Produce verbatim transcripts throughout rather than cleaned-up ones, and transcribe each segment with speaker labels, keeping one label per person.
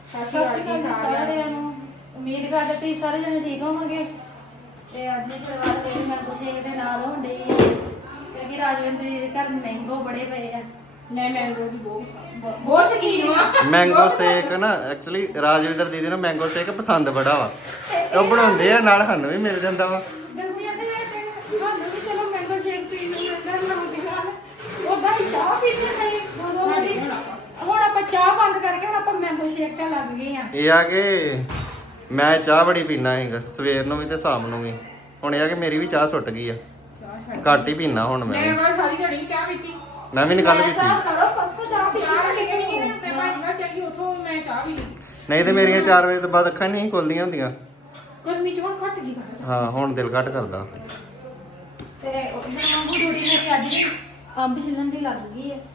Speaker 1: ਸਤਿ ਸ਼੍ਰੀ ਅਕਾਲ ਸਾਰਿਆਂ ਨੂੰ। ਉਮੀਦ ਕਰਦੇ ਤੁਸੀਂ ਸਾਰੇ ਜਣੇ ਠੀਕ ਹੋਵੋਗੇ। ਤੇ ਅੱਜ ਦੀ ਸ਼ੁਰੂਆਤ ਜਿਹੜੀ ਮੈਂ ਕੁਛ ਇਹਦੇ ਨਾਲ ਹੋਣ ਡਈ ਹੈ ਕਿਉਂਕਿ ਰਾਜਵਿੰਦਰ ਜੀ ਦੇ ਘਰ ਮੈਂਗੋ ਬੜੇ ਪਏ ਆ।
Speaker 2: ਮੈਂ ਮੈਂਗੋ ਦੀ ਬਹੁਤ ਪਸੰਦ ਬਹੁਤ ਸ਼ੌਕੀਨ ਹਾਂ।
Speaker 3: ਮੈਂਗੋ ਸ਼ੇਕ ਨਾ ਐਕਚੁਅਲੀ ਰਾਜਵਿੰਦਰ ਦੀਦੀ ਨੂੰ ਮੈਂਗੋ ਸ਼ੇਕ ਪਸੰਦ ਬੜਾ ਵਾ। ਉਹ ਬਣਾਉਂਦੇ ਆ ਨਾਲ ਸਾਨੂੰ ਵੀ ਮਿਲ ਜਾਂਦਾ ਵਾ।
Speaker 1: ਗਰਮੀਆਂ ਦੇ ਵਿੱਚ ਸਾਨੂੰ ਵੀ ਚਲੋ ਮੈਂਗੋ ਸ਼ੇਕ ਪੀਣ ਨੂੰ ਮਿਲਦਾ ਲਾਉਂਦੇ ਹਨ। ਉਹਦਾ ਹੀ ਚਾਹ ਪੀਂਦੇ ਨਹੀਂ ਉਦੋਂ ਸਾਡੀ ਹੁਣ ਆਪਾਂ ਚਾਹ ਬੰਦ ਕਰਕੇ ਹੁਣ ਆਪਾਂ ਮੈਂਗੋ ਸ਼ੇਕ ਤੇ ਲੱਗ ਗਏ ਆ।
Speaker 3: ਇਹ ਆ ਕਿ ਮੈਂ ਚਾਹ ਬੜੀ ਪੀਣਾ ਹੈਗਾ ਸਵੇਰ ਨੂੰ ਵੀ ਤੇ ਸ਼ਾਮ ਨੂੰ ਵੀ। ਹੁਣ ਇਹ ਆ ਕਿ ਮੇਰੀ ਵੀ ਚਾਹ ਸੁੱਟ ਗਈ ਆ।
Speaker 2: ਚਾਹ ਛੱਡ
Speaker 3: ਘੱਟ ਹੀ ਪੀਣਾ ਹੁਣ ਮੈਂ
Speaker 2: ਮੈਂ
Speaker 3: ਵੀ।
Speaker 2: ਕੱਲ ਸਾਰੀ ਦਿਹਾੜੀ ਚਾਹ ਪੀਤੀ।
Speaker 3: ਮੈਂ ਵੀ ਨਿਕਲ ਪੀਤੀ।
Speaker 1: ਹਿਸਾਬ ਕਰੋ ਪਰਸੋਂ ਚਾਹ ਪੀ
Speaker 2: ਚਾਹ
Speaker 1: ਕੇ
Speaker 2: ਲੈ ਕੇ ਨਹੀਂ ਮੈਂ ਭਾਜੀ ਨਾਲ ਚੱਲ ਗਈ ਉੱਥੋਂ ਮੈਂ ਚਾਹ ਪੀ ਲਈ।
Speaker 3: ਨਹੀਂ ਤੇ ਮੇਰੀਆਂ ਚਾਰ ਵਜੇ ਤੋਂ ਬਾਅਦ ਅੱਖਾਂ ਨਹੀਂ ਖੁੱਲਦੀਆਂ ਹੁੰਦੀਆਂ।
Speaker 2: ਗਰਮੀ ਚ ਹੁਣ ਘੱਟ ਜੀ ਕਰਦਾ।
Speaker 3: ਹਾਂ ਹੁਣ ਦਿਲ ਘੱਟ ਕਰਦਾ।
Speaker 1: ਤੇ ਉਧਰ ਵਾਂਗੂ ਡੋਰੀ ਮੇਰੀ ਅੱਜ ਵੀ ਅੰਬ ਛਿੱਲਣ ਦੀ ਲੱਗ ਗਈ ਹੈ।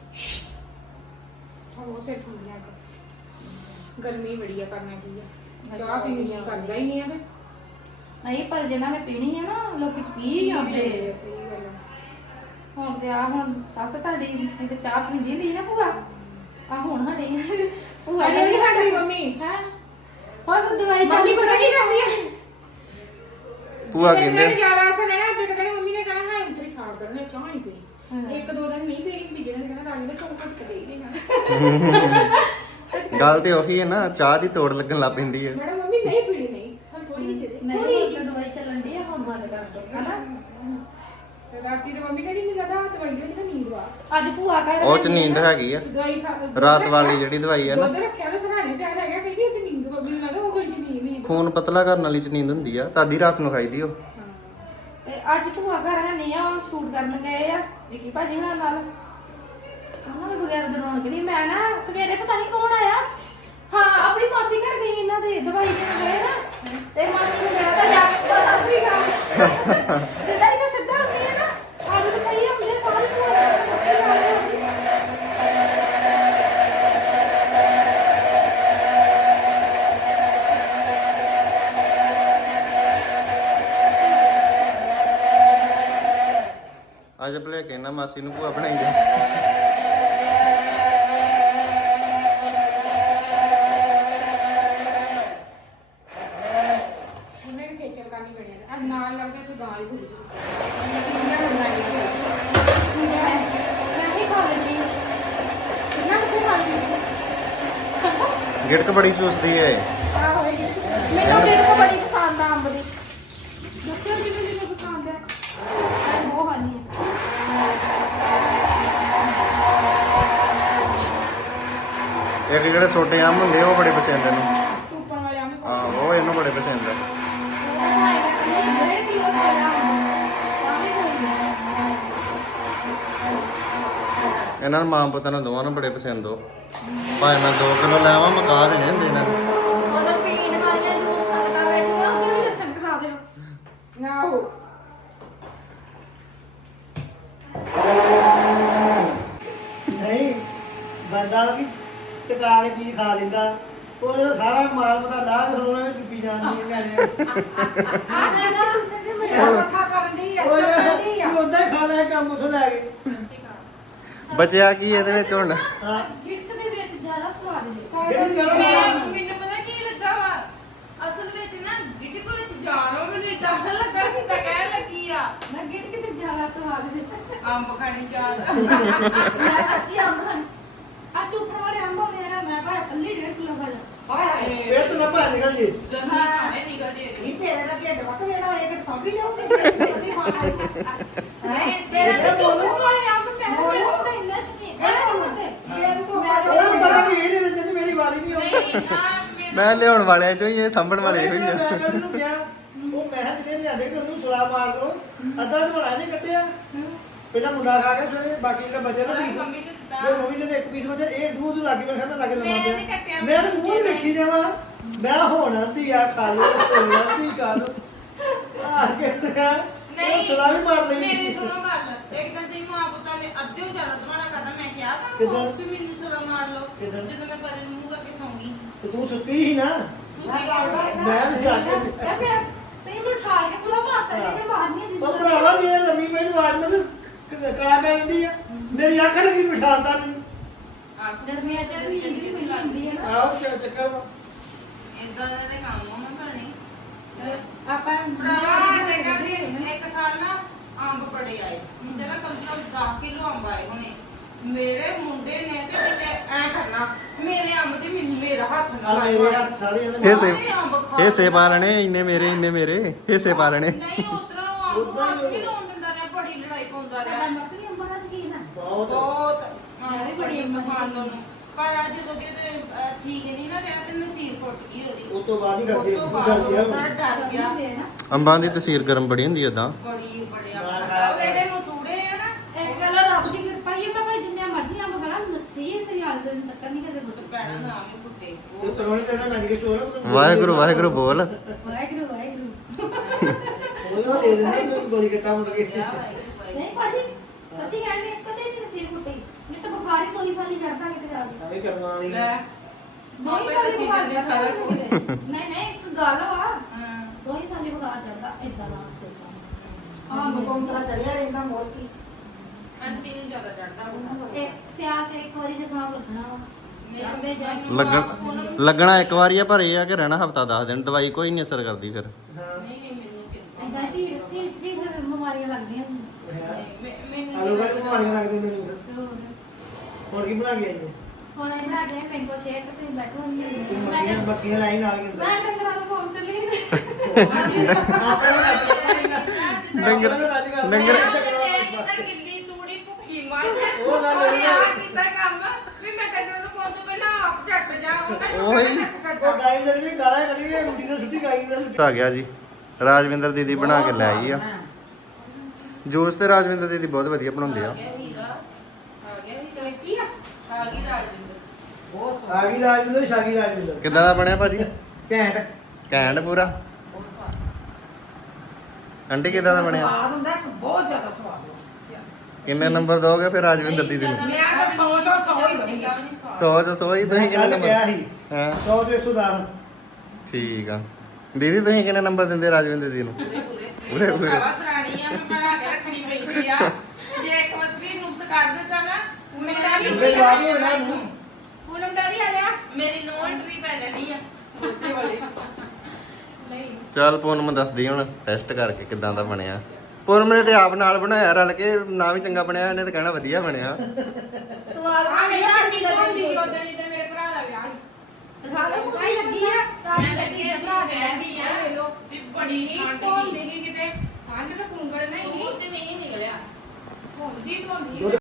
Speaker 2: ਉਹ ਸਿਰ ਫੁੱਲਿਆ ਕਰ ਗਰਮੀ ਬੜੀ ਆ ਕਰਨਾ ਕੀ ਆ ਚਾਹ ਪੀਣ ਨੂੰ ਜੀ ਕਰਦਾ ਹੀ ਨਹੀਂ ਆ ਤੇ
Speaker 1: ਨਹੀਂ ਪਰ ਜਿਨ੍ਹਾਂ ਨੇ ਪੀਣੀ ਹੈ ਨਾ ਲੋਕੀ ਪੀ ਜਾਂਦੇ ਆ।
Speaker 2: ਸਹੀ ਗੱਲ ਆ।
Speaker 1: ਹੁਣ ਤੇ ਆ ਹੁਣ ਸੱਸ ਤੁਹਾਡੀ ਨਹੀਂ ਤੇ ਚਾਹ ਪੀਂਦੀ ਹੁੰਦੀ ਸੀ ਨਾ ਭੂਆ ਆ ਹੁਣ ਸਾਡੀ ਭੂਆ
Speaker 2: ਅਰੇ ਵੀ ਸਾਡੀ ਮੰਮੀ
Speaker 1: ਹੈ ਹੁਣ ਤਾਂ ਦਵਾਈ ਚੱਲ
Speaker 2: ਮੰਮੀ ਪਤਾ ਕੀ ਕਰਦੀ ਆ
Speaker 3: ਭੂਆ
Speaker 2: ਮੇਰੇ
Speaker 3: ਕਹਿੰਦੇ
Speaker 2: ਨਾਲ ਜ਼ਿਆਦਾ ਅਸਰ ਲੈਣਾ ਤੇ ਕਦੇ ਮੰਮੀ ਨੇ ਕਹਿਣਾ ਹਾਂ ਇੰਤਰੀ ਸਾੜ ਕਰਨਾ ਚਾਹ ਨਹੀਂ ਪੀਣੀ ਇੱਕ ਦੋ ਦਿਨ ਨਹੀਂ ਪੀਣੀ ਤੀਜੇ ਦਿਨ ਕਹਿਣਾ ਰਾਣੀ ਨੇ ਚੌਂਕ ਘੱਟ ਕੇ ਦੇ ਦੇਣਾ
Speaker 3: ਗੱਲ ਤੇ ਉਹੀ ਹੈ ਨਾ ਚਾਹ ਦੀ ਤੋੜ ਲੱਗਣ ਲੱਗ ਪੈਂਦੀ ਹੈ।
Speaker 2: ਮੈਡਮ ਮੰਮੀ ਨਹੀਂ ਪੀਣੀ ਨਹੀਂ ਸਾਨੂੰ ਥੋੜੀ ਜਿਹੀ ਦੇ ਦੇ
Speaker 1: ਨਹੀਂ ਤਾਂ ਦਵਾਈ ਚੱਲਣ ਦੀ ਆ ਹੁਣ ਬੰਦ ਕਰ ਦੋ ਹਨਾ।
Speaker 2: ਰਾਤੀ ਤੇ ਮੰਮੀ ਕਹਿੰਦੀ ਮੈਨੂੰ ਲੱਗਦਾ ਦਵਾਈ ਵਿੱਚ ਨਾ ਨੀਂਦ ਵਾ
Speaker 1: ਅੱਜ ਭੂਆ ਘਰ
Speaker 3: ਉਹ ਚ ਨੀਂਦ ਹੈਗੀ ਆ।
Speaker 2: ਦਵਾਈ ਖਾ
Speaker 3: ਰਾਤ ਵਾਲੀ ਜਿਹੜੀ ਦਵਾਈ ਆ ਨਾ
Speaker 2: ਦੁੱਧ ਰੱਖਿਆ ਤੇ ਸਰਾਣੇ ਪਿਆ ਹੈਗਾ ਕਹਿੰਦੀ ਉਹ ਚ ਨੀਂਦ ਵਾ ਮੈਨੂੰ ਲੱਗਦਾ ਉਹ ਕੋਈ ਚ ਨੀਂਦ ਨਹੀਂ।
Speaker 3: ਖੂਨ ਪਤਲਾ ਕਰਨ ਵਾਲੀ ਚ ਨੀਂਦ ਹੁੰਦੀ ਆ ਤਾਂ ਅੱਧੀ ਰਾਤ ਨੂੰ ਖਾਈਦੀ ਉਹ।
Speaker 1: ਤੇ ਅੱਜ ਭੂਆ ਘਰ ਹੈ ਨਹੀਂ ਆ ਉਹ ਸ਼ੂਟ ਕਰਨ ਗਏ ਆ ਵਿੱਕੀ ਭਾਜੀ ਹੁਣਾਂ ਨਾਲ। ਉਹਨਾਂ ਨੂੰ ਬਗੈਰ ਦੇ ਰੌਣਕ ਨਹੀਂ। ਮੈਂ ਨਾ ਸਵੇਰੇ ਪਤਾ ਨਹੀਂ ਕੌਣ ਆਇਆ ਹਾਂ ਆਪਣੀ ਮਾਸੀ ਘਰ ਗਈ ਇਹਨਾਂ ਦੇ ਦਵਾਈ ਦੇਣ ਗਏ ਨਾ ਤੇ ਮਾਸੀ ਨੂੰ ਮੇਰਾ ਤਾਂ ਜਾ ਪਤਾ ਸੀਗਾ ਜਿੱਦਾਂ ਕਿ ਸਿੱਧਾ ਹੁੰਦੀ ਹੈ ਨਾ ਅੱਜ ਤਾਂ ਕਈ ਹੁੰਦੇ ਸਾਰੇ
Speaker 3: ਅੱਜ ਭਲੇ ਕਹਿਣਾ ਮਾਸੀ ਨੂੰ ਭੂਆ ਬਣਾਈ ਜਾ।
Speaker 2: ਉਹਨੇ ਵੀ ਖੇਚਲ ਕਰਨੀ ਪੈਣੀ ਆ ਨਾਲ ਲੱਗਦਾ ਤੇ ਗਾਂ ਹੀ ਭੁੱਲ ਜੂ
Speaker 1: ਮੈਂ ਹੀ ਖਾ ਲੈਂਦੀ
Speaker 2: ਕਿੰਨਾ ਕੁ ਖਾ ਲਈ
Speaker 3: ਗਿੜਕ ਬੜੀ ਚੂਸਦੀ ਏ।
Speaker 2: ਆ ਹੋਏਗੀ
Speaker 1: ਮੈਨੂੰ ਕਿਹੜੀ ਕੋ ਬੜੀ ਪਸੰਦ ਆ ਅੰਬ ਦੀ ਦੱਸਿਓ ਜੀ ਮੈਨੂੰ ਪਸੰਦ ਆ ਅੱਜ ਬਹੁਤ ਖਾਣੀ ਹੈ।
Speaker 3: ਇੱਕ ਜਿਹੜੇ ਛੋਟੇ ਆਮ ਹੁੰਦੇ ਉਹ ਬੜੇ ਪਸੰਦ ਇਹਨੂੰ।
Speaker 2: ਸੂਪਾਂ ਵਾਲੇ ਆਮ
Speaker 3: ਹਾਂ ਉਹ ਇਹਨੂੰ ਬੜੇ ਪਸੰਦ ਆ। ਇਹਨਾਂ ਨੂੰ ਮਾਂ ਪੁੱਤਾਂ ਨੂੰ ਦੋਵਾਂ ਨੂੰ ਬੜੇ ਪਸੰਦ ਹੋ। ਭਾਵੇਂ ਮੈਂ ਦੋ ਕਿਲੋ ਲੈਵਾਂ ਮਕਾ ਦੇਣੇ ਹੁੰਦੇ ਇਹਨਾਂ ਨੂੰ।
Speaker 2: ਆਹੋ
Speaker 4: ਨਹੀਂ ਬੰਦਾ ਵੀ ਟਕਾ ਕੇ ਚੀਜ਼ ਖਾ ਲੈਂਦਾ ਉਹਦਾ ਸਾਰਾ ਮਾਲ ਮਤਾ ਲਾਹ ਤੇ ਉਹਨਾਂ ਵਿੱਚ ਪੀ ਜਾਂਦੀ ਹੈ ਗਾਣੇ ਉਹ ਉਦਾਂ ਹੀ ਖਾ ਲਿਆ ਕੰਮ ਉਥੋਂ ਲੈ ਕੇ।
Speaker 3: ਬਚਿਆ ਕੀ ਇਹਦੇ ਵਿੱਚ ਹੁਣ?
Speaker 4: ਹਾਂ
Speaker 1: ਗਿੜਕ ਦੇ ਵਿੱਚ ਜ਼ਿਆਦਾ ਸਵਾਦ ਹੈ।
Speaker 4: ਜਿਹੜੀ ਗੱਲ
Speaker 5: ਮੈਂ- ਮੈਨੂੰ ਪਤਾ ਕੀ ਲੱਗਾ ਵਾ ਅਸਲ ਵਿੱਚ ਨਾ ਗਿਟਕ ਵਿੱਚ ਜਾਣੋ ਮੈਨੂੰ ਇਦਾਂ ਲੱਗਾ ਕਿ ਤਾਂ ਕਹਿਣ ਲੱਗੀ ਆ
Speaker 1: ਮੈਂ ਗਿੜਕ ਤੇ ਜ਼ਿਆਦਾ ਸਵਾਦ ਹੈ।
Speaker 5: ਅੰਬ ਖਾਣੀ ਜਾਣ
Speaker 1: ਮੈਂ ਸੱਚੀ ਅੰਬ ਖਾਣ ਆ ਚੁੱਪਣ ਵਾਲੇ ਅੰਬ ਹੋਣੇ ਆ ਮੈਂ ਭਾਵੇਂ ਇਕੱਲੀ ਡੇਢ ਕਿਲੋ ਖਾ ਲਾਂ।
Speaker 4: ਇਹ ਤਾਂ ਨਾ ਭਾਂ ਨਿਕਲ ਜੇ
Speaker 5: ਗੰਦੀ ਭਾਵੇਂ ਨਿਕਲ ਜੇ
Speaker 6: ਨਹੀਂ ਤੇਰੇ ਦਾ ਢਿੱਡ ਵੱਟ ਵੇਲਾ ਹੋਏ ਕਿ ਸਭ ਹੀ ਲਿਆਉਂਦੇ ਜਲਦੀ ਖਾਣਾ
Speaker 5: ਨਹੀਂ
Speaker 1: ਤੇਰੇ
Speaker 5: ਤੇਰੇ
Speaker 1: ਤੇ ਚੁੱਪਣ ਵਾਲੇ ਅੰਬ ਮੈਂ ਮੈਨੂੰ ਤਾਂ ਇੰਨਾ ਸ਼ੌਕੀਨ ਐਵੇਂ ਨਹੀਂ ਹੁੰਦੇ।
Speaker 6: ਇਹ ਤੋਂ
Speaker 4: ਉਹਨੂੰ ਪਤਾ ਕਿ ਇਹ ਨਹੀਂ ਜਿੰਨੀ ਮੇਰੀ ਵਾਰੀ ਨਹੀਂ ਆਉਂਦੀ
Speaker 5: ਨਹੀਂ ਹਾਂ ਮੇਰਾ-
Speaker 3: ਮੈਂ ਲਿਆਉਣ ਵਾਲਿਆਂ ਚੋਂ ਹੀ ਇਹ ਸਾਂਭਣ ਵਾਲੇ ਹੋਈ
Speaker 4: ਮੈਂ
Speaker 3: ਆ।
Speaker 4: ਕੱਲ ਨੂੰ ਕਿਹਾ ਉਹ ਮੈਂ ਕਿਹਾ ਜਿਹਨੇ ਲਿਆਂਦੇ ਕਿ ਉਹਨੂੰ ਸੁਲਾ ਮਾਰ ਲਓ ਅੱਧਾ ਧੋਣਾ ਨਹੀਂ ਕੱਟਿਆ ਪਹਿਲਾਂ ਮੁੰਡਾ ਖਾ ਕੇ ਸੋਨੇ ਬਾਕੀ ਜਿਹੜਾ ਬਚਿਆ ਨਾ
Speaker 5: ਉਹਦੀ
Speaker 4: ਪੀਸ
Speaker 5: ਮੰਮੀ ਨੂੰ ਦਿੱਤਾ
Speaker 4: ਮੇਰੇ ਮੰਮੀ ਨੇ ਇੱਕ ਪੀਸ ਬਚਿਆ ਇਹ ਦੂਧ ਲੱਗੀ ਮੈਂ ਕਹਿੰਦਾ ਲੱਗੇ ਲੰਮਾ
Speaker 5: ਮੈਂ ਨੀ ਕੱਟਿਆ,
Speaker 4: ਮੈਂ ਤਾਂ ਮੂੰਹ ਨੀ ਵੇਖੀ ਜਾਵਾਂ ਮੈਂ ਹੁਣ ਆਂਦੀ ਆ ਖਾ ਲਓ ਆਂਦੀ ਖਾ ਲਓ ਆ ਕੇ ਨਹੀਂ ਸੁਲਾ ਵੀ ਮਾਰ ਲਈ
Speaker 5: ਮੇਰੀ ਸੁਣੋ ਗੱਲ ਇੱਕ ਦਿਨ ਤੁਸੀਂ ਮਾਂ ਪੁੱਤਾਂ ਨੇ ਅੱਧਿਓ ਜ਼ਿਆਦਾ ਤੁਹਾਡਾ ਖਾਦਾ ਮੈਂ ਕਿਹਾ
Speaker 4: ਕਿੱਦਾਂ?
Speaker 5: ਤੁਹਾਨੂੰ ਵੀ ਮੈਨੂੰ ਸੁਲਾ ਮਾਰ ਲਓ
Speaker 4: ਕਿੱਦਾਂ?
Speaker 5: ਜਦੋਂ ਮੈਂ ਪਰੇ ਨੂੰ ਮੂੰਹ ਕਰਕੇ ਸੌਂਗੀ
Speaker 4: ਤੇ ਤੂੰ ਸੁੱਤੀ ਸੀ ਨਾ
Speaker 5: ਸੁੱਤੀ ਆ
Speaker 4: ਮੈਂ ਤਾਂ ਜਾ ਕੇ
Speaker 1: ਇਹ ਪਿਆ ਤੇ ਮੈਨੂੰ ਖਾ ਕੇ ਸੁਲਾ ਮਾਰ ਸਕਦੇ ਤੇ ਮਾਰਨੀ ਦੀ
Speaker 4: ਉਹ ਭਰਾਵਾ ਜੇ ਲੰਮੀ ਮੈਨੂੰ ਆਜ ਮੈਨੂੰ ਕੜਾ ਪੈ ਜਾਂਦੀ ਆ ਮੇਰੀ ਅੱਖ ਲੱਗੀ ਬਿਠਾਉਂਦਾ ਮੈਨੂੰ
Speaker 5: ਆਖ
Speaker 1: ਗਰਮੀਆਂ ਚ ਨੀਂਦ ਵੀ ਨਹੀਂ ਆਉਂਦੀ ਹੈ ਨਾ।
Speaker 4: ਆਹੋ ਕਿਆ ਚੱਕਰ ਵਾ
Speaker 5: ਇਦਾਂ ਦੇ ਕੰਮ ਆ ਮੈਂ ਭੈਣੇ
Speaker 1: ਆਪਾਂ
Speaker 5: ਭਰਾਵਾ ਸਾਡੇ ਘਰ ਦੇ ਇੱਕ ਸਾਲ ਨਾ ਅੰਬ ਬੜੇ ਆਏ ਮੁੰਡੇ ਦਾ ਕਮ ਸੇ ਕਮ ਦਸ ਕਿਲੋ ਅੰਬ ਆਏ ਹੋਣੇ ਮੇਰੇ ਮੁੰਡੇ ਨੇ ਤੇ ਕਿਤੇ ਐ ਕਰਨਾ ਮੇਰੇ ਅੰਬ ਤੇ ਮੈਨੂੰ ਮੇਰਾ ਹੱਥ ਨਾ
Speaker 4: ਆ
Speaker 5: ਲਾਏ
Speaker 4: ਮੇਰੇ ਹੱਥ ਸਾਰੇ ਇਹਦੇ
Speaker 3: ਹਿੱਸੇ
Speaker 5: ਸਾਰੇ ਅੰਬ ਖਾ
Speaker 3: ਹਿੱਸੇ
Speaker 5: ਲੈਣਾ।
Speaker 3: ਪਾ ਲੈਣੇ ਇੰਨੇ ਮੇਰੇ ਇੰਨੇ ਮੇਰੇ ਹਿੱਸੇ ਪਾ ਲੈਣੇ
Speaker 5: ਨਹੀਂ ਉਤਰਾ ਉਹ ਅੰਬ
Speaker 4: ਉੱਦਾਂ ਹੀ
Speaker 5: ਹੱਥ ਵੀ ਲਾਉਣ ਦਿੰਦਾ ਰਿਹਾ ਬੜੀ ਲੜਾਈ ਪਾਉਂਦਾ ਰਿਹਾ
Speaker 6: ਮੱਕੀ ਅੰਬਾਂ ਦਾ ਸ਼ਕੀਨ ਆ
Speaker 4: ਬਹੁਤ
Speaker 5: ਬਹੁਤ
Speaker 6: ਮੈਂ ਵੀ
Speaker 5: ਅੰਬ
Speaker 6: ਬੜੀ
Speaker 5: ਬੜੀ
Speaker 6: ਅੰਬਾਂ ਦੀ
Speaker 5: ਪਸੰਦ ਉਹਨੂੰ ਪਰ ਅੱਜ ਜਦੋਂ ਕਿ ਤੇ ਅਹ, ਠੀਕ ਨਹੀਂ ਨਾ ਰਿਹਾ ਤੇ ਨਸੀਰ ਫੁੱਟ ਗਈ ਉਹਦੀ
Speaker 4: ਉਸ ਤੋਂ ਬਾਅਦ ਹੀ
Speaker 5: ਉਸ
Speaker 4: ਕਰਦੇ
Speaker 5: ਤੋਂ
Speaker 4: ਡਰ
Speaker 5: ਬਾਅਦ
Speaker 4: ਗਿਆ
Speaker 5: ਉਹ ਬੜਾ ਡਰ ਗਿਆ
Speaker 6: ਹੁੰਦੇ ਆ ਨਾ
Speaker 3: ਅੰਬਾਂ ਦੀ ਤਸੀਰ ਗਰਮ ਬੜੀ ਹੁੰਦੀ ਓਦਾਂ
Speaker 5: ਬੜੀ ਬੜਿਆ
Speaker 4: ਨਾ
Speaker 5: ਪਤਾ
Speaker 4: ਖਾਇਆ
Speaker 5: ਉਹ ਜਿਹੜੇ ਮਸੂੜੇ ਆ ਨਾ
Speaker 1: ਇੱਕ ਗੱਲ ਰੱਬ ਦੀ ਕਿਰਪਾ ਹੀ ਹੈ, ਮੈਂ ਭਾਈ ਜਿੰਨੇ ਮਰਜ਼ੀ ਅੰਬ ਖਾ ਲਾਂ ਨਸੀ ਤੇਰੀ ਅੱਜ ਦਿਨ ਤੱਕ ਨਹੀਂ ਕਦੇ
Speaker 5: ਤੇ ਪੈਣਾ ਨਾ ਵੀ ਪੁੱਟੇ
Speaker 4: ਤੇ ਕਰੋਨੇ ਤੇ ਮੈਡੀਕਲ ਸਟੋਰ
Speaker 3: ਵਾਹਿਗੁਰੂ ਵਾਹਿਗੁਰੂ ਬੋਲ
Speaker 1: ਵਾਹਿਗੁਰੂ ਵਾਹਿਗੁਰੂ
Speaker 4: ਉਹ ਦੇ ਦਿੰਦੇ ਨੇ ਗੋਲੀ ਕੱਟਾ ਮੁੜ ਕੇ
Speaker 1: ਨਹੀਂ ਭਾਜੀ ਸੱਚੀ ਕਹਿੰਦੇ ਕਦੇ ਨਹੀਂ ਸਿਰ ਕੁੱਟੇ ਨਹੀਂ ਤਾਂ ਬੁਖਾਰ ਹੀ ਦੋ ਹੀ ਸਾਲੀ ਚੜਦਾ ਕਿਤੇ ਜਾ ਕੇ
Speaker 4: ਐਵੇਂ ਕਰਨਾ ਵਾਲੀ
Speaker 5: ਲੈ
Speaker 1: ਦੋ ਹੀ
Speaker 5: ਆਪੇ
Speaker 1: ਸਾਲੀ
Speaker 5: ਦੱਸੀ
Speaker 1: ਬੁਖਾਰ
Speaker 5: ਜਾਂਦੀ ਸਾਰਾ ਕੁਝ।
Speaker 1: ਚੜਦਾ ਨਹੀਂ ਨਹੀਂ ਇੱਕ ਗੱਲ ਵਾ
Speaker 5: ਹਾਂ
Speaker 1: ਦੋ ਹੀ ਸਾਲੀ ਬੁਖਾਰ ਚੜਦਾ ਇਦਾਂ ਦਾ ਸਿਸਟਮ
Speaker 6: ਹਾਂ ਮੁਕਮ ਤਰਾ ਚੜਿਆ ਰਹਿੰਦਾ ਮੋੜ ਕੀ
Speaker 5: ਆਂਟੀ ਨੂੰ ਜ਼ਿਆਦਾ ਚੜਦਾ ਉਹ
Speaker 1: ਇੱਕ ਸਿਆਲ ਚ ਇੱਕ ਵਾਰੀ ਜ਼ੁਕਾਮ ਲੱਗਣਾ ਵਾ ਚੜਦੇ ਜਾ
Speaker 3: ਲੱਗਣ ਲੱਗਣਾ ਇੱਕ ਵਾਰੀ ਆ ਪਰ ਇਹ ਆ ਕਿ ਰਹਿਣਾ ਹਫਤਾ ਦਸ ਦਿਨ ਦਵਾਈ ਕੋਈ ਨਹੀਂ ਅਸਰ ਕਰਦੀ ਫਿਰ
Speaker 4: ਹਾਂ
Speaker 5: ਨਹੀਂ ਨਹੀਂ ਮੈਨੂੰ ਕਿੰਨਾ
Speaker 1: ਇਦਾਂ ਢੀਡ ਢੀਡ ਢੀਡ ਬਿਮਾਰੀਆਂ ਲੱਗਦੀਆਂ ਹੁੰਦੀਆਂ।
Speaker 5: ਮੈਨੂੰ
Speaker 4: ਆਲੂ
Speaker 5: ਜਿਹੜਾ
Speaker 4: ਕੱਟ ਪਾਣੀ ਲੱਗ ਦਿੰਦੇ ਨੇ
Speaker 1: ਹੋਰ।
Speaker 4: ਹੁਣ ਕੀ ਬਣਾ ਕੇ ਆਈ
Speaker 1: ਹੁਣ ਇਹ ਬਣਾ ਕੇ ਮੈਂਗੋ ਸ਼ੇਕ ਤੇ ਬੈਠੋ ਹੁੰਦੀ
Speaker 4: ਤੂੰ
Speaker 1: ਮੈਂ
Speaker 4: ਮੱਕੀਆਂ ਮੱਕੀਆਂ ਲਾਈ ਨਾਲ ਹੀ ਹੁੰਦਾ
Speaker 1: ਮੈਂ ਡੰਗਰਾਂ ਨੂੰ ਫੋਨ ਚੱਲੀ
Speaker 3: ਡੰਗਰ ਡੰਗਰ
Speaker 5: ਕਿਤਾ ਗਿੱਲੀ ਤੂੜੀ ਭੁੱਖੀ ਮੱਝ
Speaker 4: ਉਹ ਗੱਲ
Speaker 5: ਉਹਨੇ
Speaker 4: ਨਹੀਂ
Speaker 5: ਆ
Speaker 4: ਹੈ।
Speaker 5: ਕੀਤਾ ਕੰਮ ਵੀ ਮੈਂ ਡੰਗਰਾਂ ਨੂੰ ਪਾਉਣ ਤੋਂ ਪਹਿਲਾਂ ਆਪ ਝੱਟ ਜਾ ਉਹਨਾਂ
Speaker 3: ਉਹੀ।
Speaker 5: ਨੂੰ ਝੱਟ ਛੱਡ
Speaker 4: ਉਹ ਗਾਈ ਦੇ ਵੀ ਗਾਲਾਂ ਕੱਢੀ ਹੈ ਰੋਟੀ ਤੋਂ ਛੁੱਟੀ ਗਾਈ ਦਾ
Speaker 3: ਆ ਗਿਆ ਜੀ ਰਾਜਵਿੰਦਰ ਦੀਦੀ ਬਣਾ ਕੇ ਲੈ ਆਈ ਆ ਜੂਸ ਤੇ ਰਾਜਵਿੰਦਰ ਦੀਦੀ ਬਹੁਤ ਵਧੀਆ ਬਣਾਉਂਦੇ ਆ
Speaker 5: ਆ ਗਿਆ ਹੀਰਾ ਆ ਗਿਆ ਹੀਰਾ
Speaker 2: ਟੇਸਟੀ ਆ
Speaker 5: ਆ ਗਈ ਰਾਜਿੰਦਰ
Speaker 6: ਬਹੁਤ ਸਵਾਦ
Speaker 4: ਆ ਗਈ ਰਾਜਵਿੰਦਰ ਸ਼ਾਗੀ ਰਾਜਵਿੰਦਰ
Speaker 3: ਕਿੱਦਾਂ ਦਾ ਬਣਿਆ ਭਾਜੀ
Speaker 4: ਘੈਂਟ
Speaker 3: ਘੈਂਟ ਪੂਰਾ
Speaker 5: ਬਹੁਤ ਸਵਾਦ
Speaker 3: ਆਂਟੀ ਕਿੱਦਾਂ ਦਾ ਬਣਿਆ
Speaker 6: ਸਵਾਦ ਹੁੰਦਾ ਹੈ, ਬਹੁਤ ਜ਼ਿਆਦਾ ਸਵਾਦ ਹੁੰਦਾ
Speaker 3: ਕਿੰਨੇ ਨੰਬਰ ਦੋਗੇ ਫਿਰ ਰਾਜਵਿੰਦਰ ਦੀਦੀ ਨੂੰ
Speaker 6: ਮੈਂ ਤਾਂ ਸੌ ਚੋਂ ਸੌ ਹੀ ਦਊਂਗੀ।
Speaker 3: ਸੌ ਚ ਸੌ ਹੀ ਤੁਸੀਂ ਕਿੰਨੇ
Speaker 4: ਕੱਲ੍ਹ ਕਿਹਾ
Speaker 3: ਨੰਬਰ
Speaker 4: ਸੀ
Speaker 3: ਹਾਂ
Speaker 4: ਸੌ ਤੋਂ ਇੱਕ ਸੌ ਦਸ
Speaker 3: ਠੀਕ ਆ ਦੀਦੀ ਤੁਸੀਂ ਕਿੰਨੇ ਨੰਬਰ ਦਿੰਦੇ ਰਾਜਵਿੰਦਰ ਦੀਦੀ ਨੂੰ
Speaker 5: ਪੂਰੇ ਪੂਰੇ
Speaker 3: ਪੂਰੇ ਪੂਰੇ
Speaker 5: ਭਰਾਵਾ ਦਰਾਣੀ ਆ ਮੈਂ ਬਣਾ ਕੇ ਰੱਖਣੀ ਪੈਂਦੀ ਆ ਜੇ ਇੱਕ ਵਾਰ ਵੀ ਨੁਕਸ ਕਰ ਦਿੱਤਾ ਨਾ ਮੇਰਾ ਵੀ
Speaker 4: ਫਿਰ ਜਵਾਬ ਹੀ ਹੋਣਾ ਇਹਨੂੰ।
Speaker 2: ਪੂਨਮ ਡੈਡੀ ਆ ਗਿਆ
Speaker 5: ਮੇਰੀ ਨੋ ਐਂਟਰੀ ਪੈ ਜਾਣੀ ਆ ਗੁੱਸੇ ਵਾਲੀ
Speaker 2: ਨਹੀਂ
Speaker 3: ਚੱਲ ਪੂਨਮ ਦੱਸਦੀ ਹੁਣ ਟੈਸਟ ਕਰਕੇ ਕਿਦਾਂ ਦਾ ਬਣਿਆ ਪੂਨਮ ਨੇ ਤੇ ਆਪ ਨਾਲ ਬਣਾਇਆ ਰਲ ਕੇ ਨਾ ਵੀ ਚੰਗਾ ਬਣਿਆ ਇਹਨੇ ਤਾਂ ਕਹਿਣਾ ਵਧੀਆ ਬਣਿਆ
Speaker 1: ਸਵਾਦ
Speaker 2: ਆ ਮੇਰਾ ਕੀ ਲੱਗਦੀ ਉਦੋਂ ਜਦੋਂ ਮੇਰੇ ਭਰਾ ਦਾ ਵਿਆਹ ਸੀ
Speaker 1: ਦਿਖਾ ਲਓ ਕੁੜੀ ਲੱਗੀ ਆ
Speaker 5: ਮੈਂ ਲੱਗੀ ਆ ਬਣਾ ਕੇ ਆਂਦੀ ਆ
Speaker 2: ਲੈ ਲਓ
Speaker 5: ਵੀ ਬੜੀ ਠੰਡ
Speaker 2: ਧੋਂਦੀ
Speaker 5: ਦੀ
Speaker 2: ਸੀ ਕਿਤੇ ਠੰਡ ਤਾਂ ਕੁੰਗੜ ਨਹੀਂ
Speaker 5: ਸੂਰਜ ਨਹੀਂ ਨਿਕਲਿਆ
Speaker 2: ਧੋਂਦੀ ਧੋਂਦੀ
Speaker 4: ਦੁੱਧ